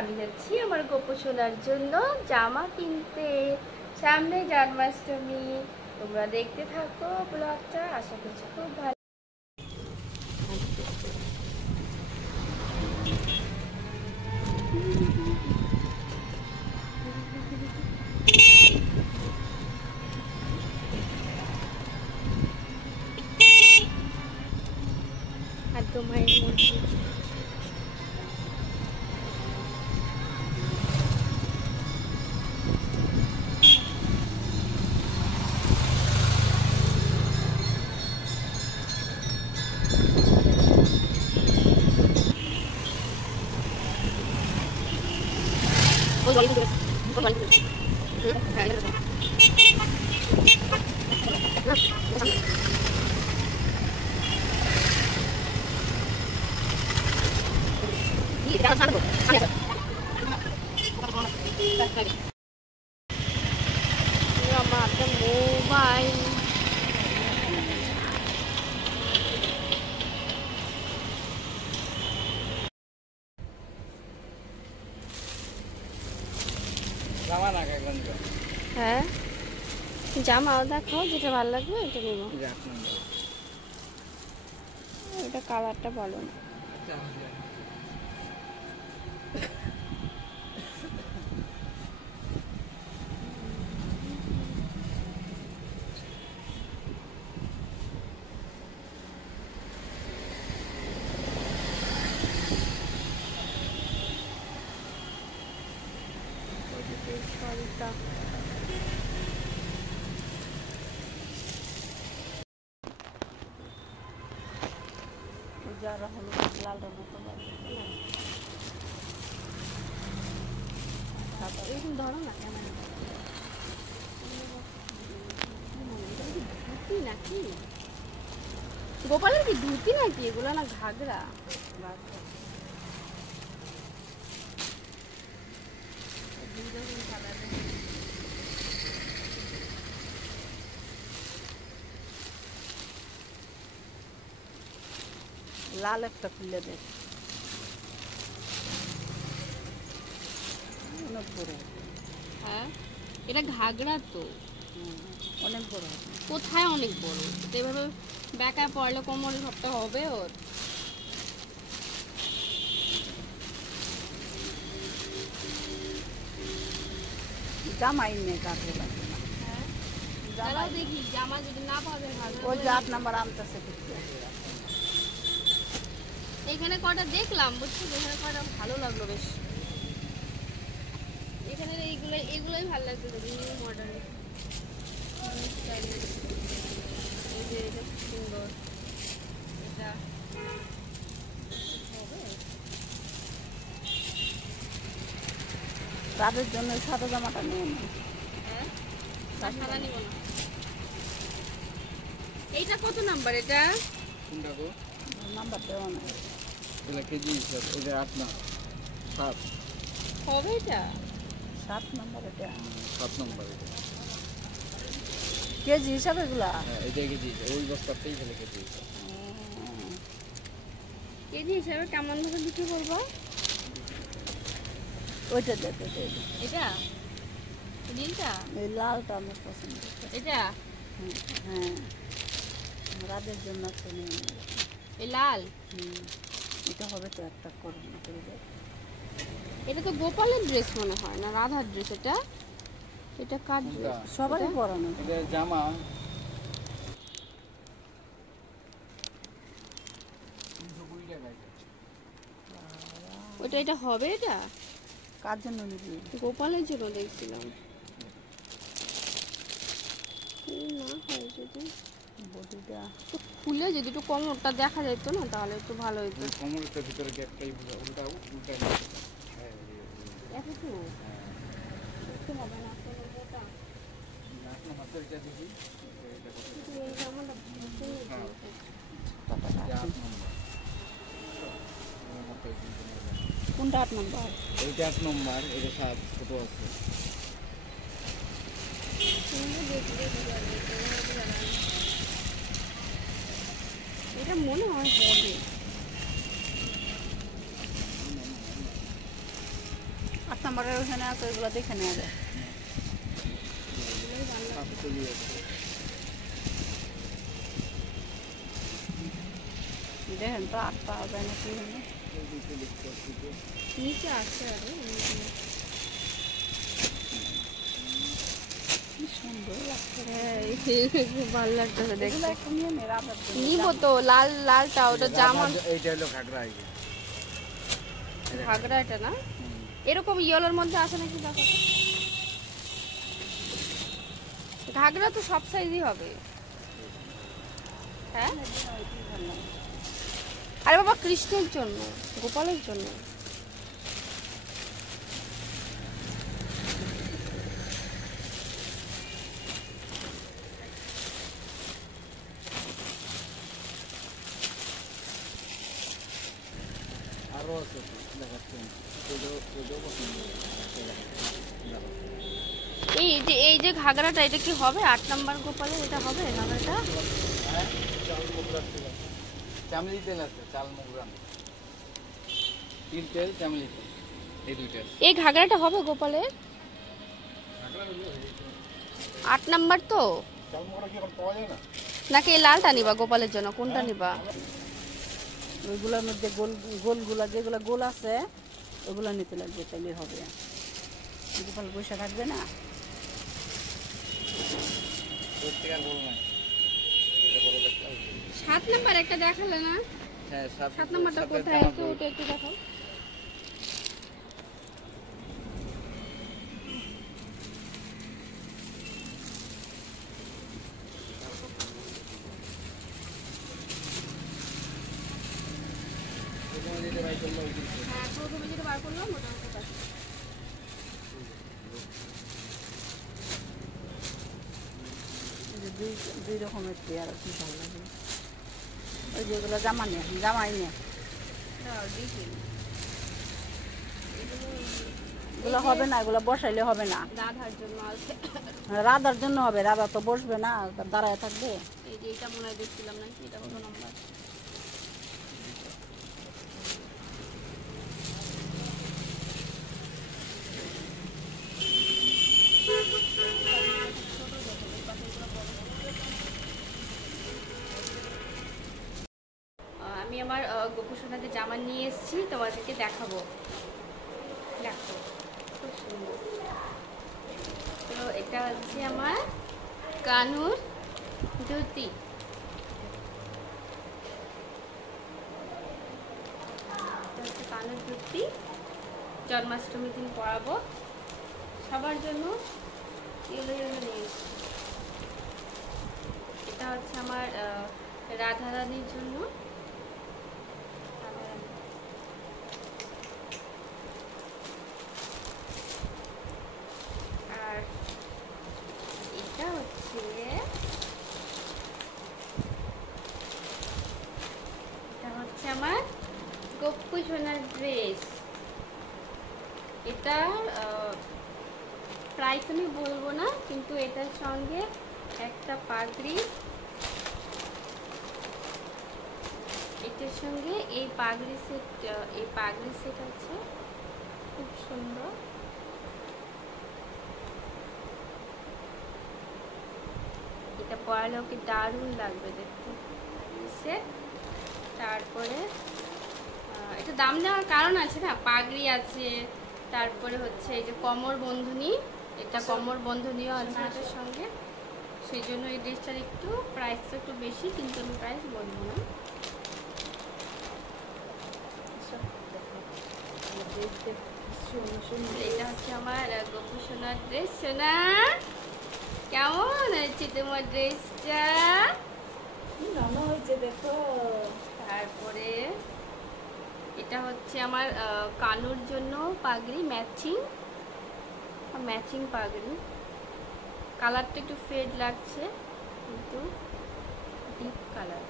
আমি যাচ্ছি আমার গোপসোনার জন্য জামা কিনতে। সামনে জন্মাষ্টমী, তোমরা দেখতে থাকো ব্লগটা, আশা করছি খুব ভালো। আর তোমার মধ্যে আমার একটা মোবাইল হ্যাঁ জামাও দেখাও, যেটা ভালো লাগবে এটা নেবো। এটা কালারটা ভালো না। যারা হলো লাল রঙের এরকম ধরো না কেমন ধুতি নাকি, গোপালের কি ধুতি নাকি এগুলো, না ঘাগরা? লাল একটা খুলে দেখ, অনেক বড়। হ্যাঁ এটা ঘাগরা তো অনেক বড়। কোথায় অনেক বড়? এভাবে ব্যাকায় পড়লে কোমরে সবটা হবে ওর। জামাই নেই কাকে লাগে না। হ্যাঁ জামাই দেখি, জামা যদি না পাবে ভালো। ওই যে 8 নাম্বার আনতেছে কিছু। এখানে কটা দেখলাম বুঝছি, এখানে কটা ভালো লাগলো বেশ। এখানে এইগুলোই ভালো লাগতো, নিউ মডেল। এই যে এটা সুন্দর, এটা তাদের জন্য সাদা জামাটা নিয়ে না। হ্যাঁ সাদা নিব না। এইটা কত নাম্বার? এটা কোনটা গো? নাম্বার দেওয়া না, এটা কেজি হিসাব। এটা 8 না 7 হবে। এটা 7 নাম্বার, এটা 7 নাম্বার। এটা কেজি হিসাব এগুলা? হ্যাঁ এটা কেজি হিসাব, ওই বস্তাতেই ফেলে কেজি হিসাব। কেজি হিসাবে কেমন ভাবে বিক্রি করবো? ওইটা দেখো, এটা নীলটা, এই লালটা আমার পছন্দ। এটা হ্যাঁ রাতের জন্য এই লাল। এটা হবে তো একটা করুন। এটা তো গোপালের ড্রেস মনে হয় না, রাধার ড্রেস। এটা এটা কার ড্রেস? সবারই পরানো। এটা জামা। ওটা এটা হবে। এটা কার জন্য নিবি? গোপালের জন্য দেখছিলাম। না হয় যদি বডিটা খুলে যদি একটু কোমরটা দেখা যেত না তাহলে একটু ভালো হতো। কোমরটার ভিতরে গ্যাপটাই উল্টা উল্টা একটু একটু হবে না কোমরটা। না না হাতে এটা দেখি, এটা কত? এই জামাটা কোনটা 8 নাম্বার? এইটা 8 নাম্বার, এটা 7 ছোট আছে। এটা মনে হয় হবে। নম্বরের ওখানে আছে, ওইগুলো দেখে নেওয়া যায়। দেখেন তো 8 পাওয়া যায় নাকি এখানে, নিচে আছে আরো। ভালো লাগতেছে দেখতে। নিব তো লাল লালটা, ওটা জামা। এইটা হলো ঘাগরা। ঘাগরা এটা না, এরকম ইয়েলোর মধ্যে আছে নাকি দেখো। ঘাগরা তো সব সাইজই হবে। হ্যাঁ, আরে বাবা কৃষ্ণের জন্য, গোপালের জন্য। আরো আছে দেখাচ্ছেন, এই যে ঘাগরাটা, এটা কি হবে 8 নাম্বার গোপালের? এটা হবে ঘাগরাটা? চামলি তেল আছে, চাল মুগরা, তিল তেল, চামলি তেল, এই দুইটা। এই ঘাগরাটা হবে গোপালের 8 নাম্বার তো? চাল মুগরা কি এখন পাওয়া যায় না নাকি এই লালটা নিবা গোপালের জন্য? কোনটা নিবা? ওইগুলোর মধ্যে গোল গোলগুলা, যেগুলো গোল আছে ওগুলো নিতে লাগবে, তাইলে হবে। গোপাল পয়সা থাকবে না। 7 নাম্বার একটা দেখালে না? হ্যাঁ, 7 নাম্বারটা কোথায় আছে ওটা একটু দেখাও। হ্যাঁ, প্রথমে যেটা বার করলাম ওটা কোথায়? দুই রকমের পেয়ার আছে, ভালো লাগে। ওই যেগুলো জামাই নিয়ে এগুলো হবে না, এগুলো বসাইলে হবে না। রাধার জন্য আছে। রাধার জন্য হবে, রাধা তো বসবে না, দাঁড়ায় থাকবে। এই যে এটা মনে হয় দেখছিলাম নাকি, এটা কত নাম্বার? আমি আমার গোপুসোনাদের জামা নিয়ে এসেছি, তোমাদেরকে দেখাবো। দেখো খুব সুন্দর। তো এটা হচ্ছে আমার কানুর ধুতি। কানুর ধুতি জন্মাষ্টমীর দিন পরাবো সবার জন্য। এগুলো নিয়ে এসেছি। এটা হচ্ছে আমার রাধারানীর জন্য। আর এটা হচ্ছে আমার গপ্পু সোনার ড্রেস। এটা প্রাইস আমি বলবো না, কিন্তু এটার সঙ্গে একটা পাগড়ি, এটার সঙ্গে এই পাগড়ি সেট আছে, খুব সুন্দর। এটা পরালে ওকে দারুণ লাগবে দেখতে। তারপরে এটা দাম দেওয়ার কারণ আছে না, পাগড়ি আছে, তারপরে হচ্ছে এই যে কোমর বন্ধনী, এটা কোমর বন্ধনীও আছে এটার সঙ্গে, সেই জন্য এই ড্রেসটার একটু প্রাইসটা একটু বেশি, কিন্তু আমি প্রাইস বলবো না। এটা হচ্ছে আমার গপ্পু সোনার ড্রেস। সোনা কেমন হয়েছে তোমার ড্রেসটা? ভালো হয়েছে দেখো। তারপরে এটা হচ্ছে আমার কানুর জন্য পাগড়ি, ম্যাচিং পাগড়ি। কালারটা একটু ফেড লাগছে, কিন্তু ডিপ কালার।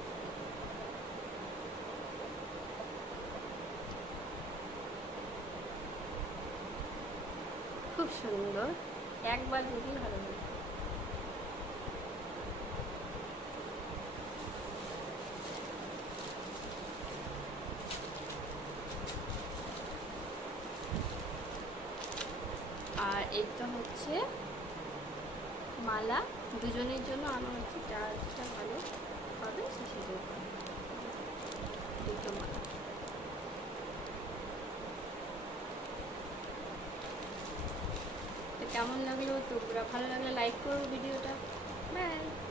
খুব সুন্দর, একবার যদি ভালো লাগে। আর এটা হচ্ছে মালা, দুজনের জন্য আনা হচ্ছে, চার্জটা ভালো হবে সেটা দুটো মালা। কেমন লাগলো তোমরা, ভালো লাগলে লাইক করো ভিডিওটা। বাই।